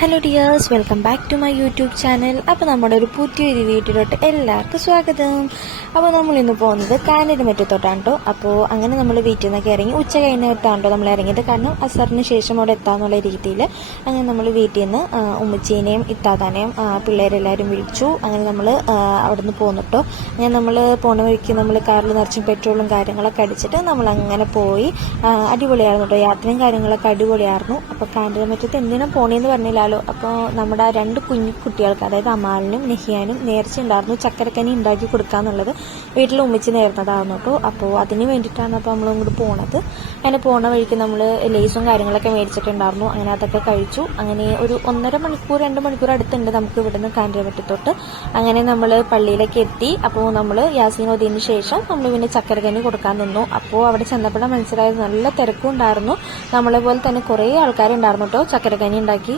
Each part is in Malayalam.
Hello dears welcome back to my YouTube channel അപ്പോൾ നമ്മുടെ ഒരു പുതിയൊരു വീട്ടിലോട്ട് എല്ലാവർക്കും സ്വാഗതം. അപ്പോൾ നമ്മൾ ഇന്ന് പോകുന്നത് കാനഡ കേട്ടോ അപ്പോൾ അങ്ങനെ നമ്മൾ വീട്ടിൽ നിന്നൊക്കെ ഇറങ്ങി ഉച്ച കഴിഞ്ഞിട്ടാണ് നമ്മൾ ഇറങ്ങിയത്. കാരണം അസറിന് ശേഷം അവിടെ എത്താമെന്നുള്ള രീതിയിൽ അങ്ങനെ നമ്മൾ വീട്ടിൽ നിന്ന് ഉമ്മച്ചീനെയും ഇത്താതാനെയും പിള്ളേരെല്ലാവരും വിളിച്ചു. അങ്ങനെ നമ്മൾ അവിടെ നിന്ന് പോന്നു കേട്ടോ അങ്ങനെ നമ്മൾ പോണ വഴിക്ക് നമ്മൾ കാറിൽ നിറച്ചും പെട്രോളും കാര്യങ്ങളൊക്കെ അടിച്ചിട്ട് നമ്മൾ അങ്ങനെ പോയി. അടിപൊളിയായിരുന്നു കേട്ടോ യാത്രയും കാര്യങ്ങളൊക്കെ അടിപൊളിയായിരുന്നു. അപ്പോൾ കാനഡ മറ്റത്ത് എന്തിനാണ് പോണേന്ന് പറഞ്ഞില്ലല്ലോ അപ്പോൾ നമ്മുടെ ആ രണ്ട് കുഞ്ഞു കുട്ടികൾക്ക് അതായത് അമാലിനും നെഹിയാനും നേർച്ച ഉണ്ടായിരുന്നു. ചക്കരക്കനി ഉണ്ടാക്കി കൊടുക്കാന്നുള്ളത് വീട്ടിൽ ഉമ്മിച്ച് നേർന്നതായിരുന്നു കേട്ടോ അപ്പോൾ അതിന് വേണ്ടിയിട്ടാണ് അപ്പോൾ നമ്മൾ ഇങ്ങോട്ട് പോണത്. അങ്ങനെ പോണ വഴിക്ക് നമ്മൾ ലേസും കാര്യങ്ങളൊക്കെ മേടിച്ചിട്ടുണ്ടായിരുന്നു. അങ്ങനെ അതൊക്കെ കഴിച്ചു. അങ്ങനെ ഒരു ഒന്നര മണിക്കൂർ രണ്ട് മണിക്കൂർ അടുത്തുണ്ട് നമുക്ക് ഇവിടുന്ന് നിന്ന് മറ്റത്തോട്ട് അങ്ങനെ നമ്മൾ പള്ളിയിലേക്ക് എത്തി. അപ്പോൾ നമ്മൾ യാസീൻ ഓതിയതിന് ശേഷം നമ്മൾ പിന്നെ ചക്കരക്കനി കൊടുക്കാൻ നിന്നു. അപ്പോൾ അവിടെ ചെന്നപ്പോഴാണ് മനസ്സിലായത് നല്ല തിരക്കും ഉണ്ടായിരുന്നു. നമ്മളെ പോലെ തന്നെ കുറേ ആൾക്കാരുണ്ടായിരുന്നു കേട്ടോ ചക്കരക്കനി ഉണ്ടാക്കി.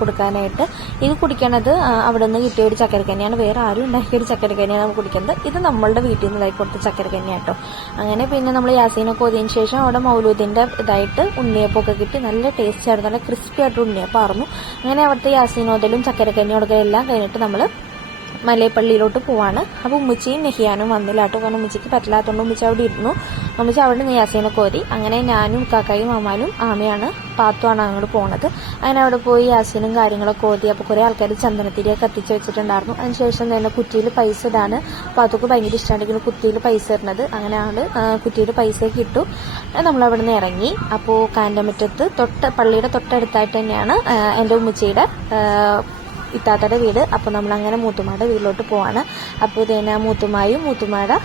കൊടുക്കാനായിട്ട് ഇത് കുടിക്കണത് അവിടെ നിന്ന് കിട്ടിയ ഒരു ചക്കരക്കനിയാണ് വേറെ ആരും ഉണ്ടാക്കിയ ഒരു ചക്കരക്കനിയാണ് നമ്മൾ കുടിക്കുന്നത്. ഇത് നമ്മളുടെ വീട്ടിൽ നിന്ന് ഇതായി കൊടുത്ത ചക്കരക്കനി കേട്ടോ. അങ്ങനെ പിന്നെ നമ്മൾ യാസീനൊക്കെ ഓതിയതിന് ശേഷം അവിടെ മൗലൂദിന്റെ ഇതായിട്ട് ഉണ്ണിയപ്പമൊക്കെ കിട്ടി. നല്ല ടേസ്റ്റ് ആയിരുന്നു. നല്ല ക്രിസ്പി ആയിട്ട് ഉണ്ണിയപ്പം ആയിരുന്നു അങ്ങനെ അവിടുത്തെ യാസീനോതലും ചക്കരക്കനി കൊടുക്കലും എല്ലാം കഴിഞ്ഞിട്ട് നമ്മൾ മലയപ്പള്ളിയിലോട്ട് പോവാണ്. അപ്പോൾ ഉമ്മച്ചിയും നെഹിയാനും വന്നില്ല. കേട്ടോ കാരണം ഉമ്മച്ചിക്ക് പറ്റില്ലാത്തതുകൊണ്ട് ഉമ്മച്ചി അവിടെ ഇരുന്നു. ഉമ്മച്ചി അവിടെ നെയ്യാസീനെ കോരി അങ്ങനെ ഞാനും കാക്കായും അമ്മാനും ആമയാണ് പാത്തുമാണ് അങ്ങോട്ട് പോണത്. അങ്ങനെ അവിടെ പോയി യാസീനും കാര്യങ്ങളൊക്കെ ഓതി. അപ്പോൾ കുറേ ആൾക്കാർ ചന്ദനത്തിരിയൊക്കെ കത്തിച്ച് വെച്ചിട്ടുണ്ടായിരുന്നു. അതിനുശേഷം തന്നെ കുറ്റിയിൽ പൈസ ഇടാണ് പാത്തുക്ക് ഭയങ്കര ഇഷ്ടമാണെങ്കിൽ കുറ്റിയിൽ പൈസ ഇടുന്നത് അങ്ങനെ ആൾ കുറ്റിയിൽ പൈസ കിട്ടു അവിടെ നിന്ന് ഇറങ്ങി. അപ്പോൾ കാൻഡമറ്റത്ത് തൊട്ട് പള്ളിയുടെ തൊട്ടടുത്തായിട്ട് തന്നെയാണ് എന്റെ ഉമ്മച്ചിയുടെ ഇത്താത്തയുടെ വീട്. അപ്പോൾ നമ്മൾ അങ്ങനെ മൂത്തുമായുടെ വീട്ടിലോട്ട് പോവാണ്. അപ്പോൾ ഇതേന മൂത്തുമായും മൂത്തുമായുടെ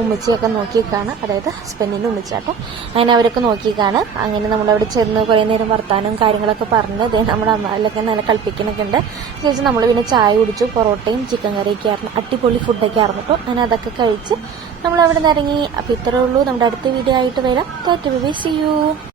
ഉമ്മച്ചിയൊക്കെ നോക്കിയേക്കാണ്. അതായത് ഹസ്ബൻഡിന്റെ ഉമ്മച്ചാട്ടോ അങ്ങനെ അവരൊക്കെ നോക്കിയേക്കാണ്. അങ്ങനെ നമ്മളവിടെ ചെന്ന് കുറേ നേരം വർത്താനം കാര്യങ്ങളൊക്കെ പറഞ്ഞ് ഇതേ നമ്മുടെ അമ്മയിലൊക്കെ നല്ല കളിപ്പിക്കണൊക്കെ ഉണ്ട്. ശേഷം നമ്മൾ പിന്നെ ചായ കുടിച്ചു പൊറോട്ടയും ചിക്കൻ കറിയൊക്കെ ആയിരുന്നു. അടിപൊളി ഫുഡൊക്കെ ആയിരുന്നു അങ്ങനെ അതൊക്കെ കഴിച്ച് നമ്മൾ അവിടെ നിന്ന് ഇറങ്ങി അപ്പോൾ ഇത്രയേ ഉള്ളൂ. നമ്മുടെ അടുത്ത വീഡിയോ ആയിട്ട് വരാം. That by C U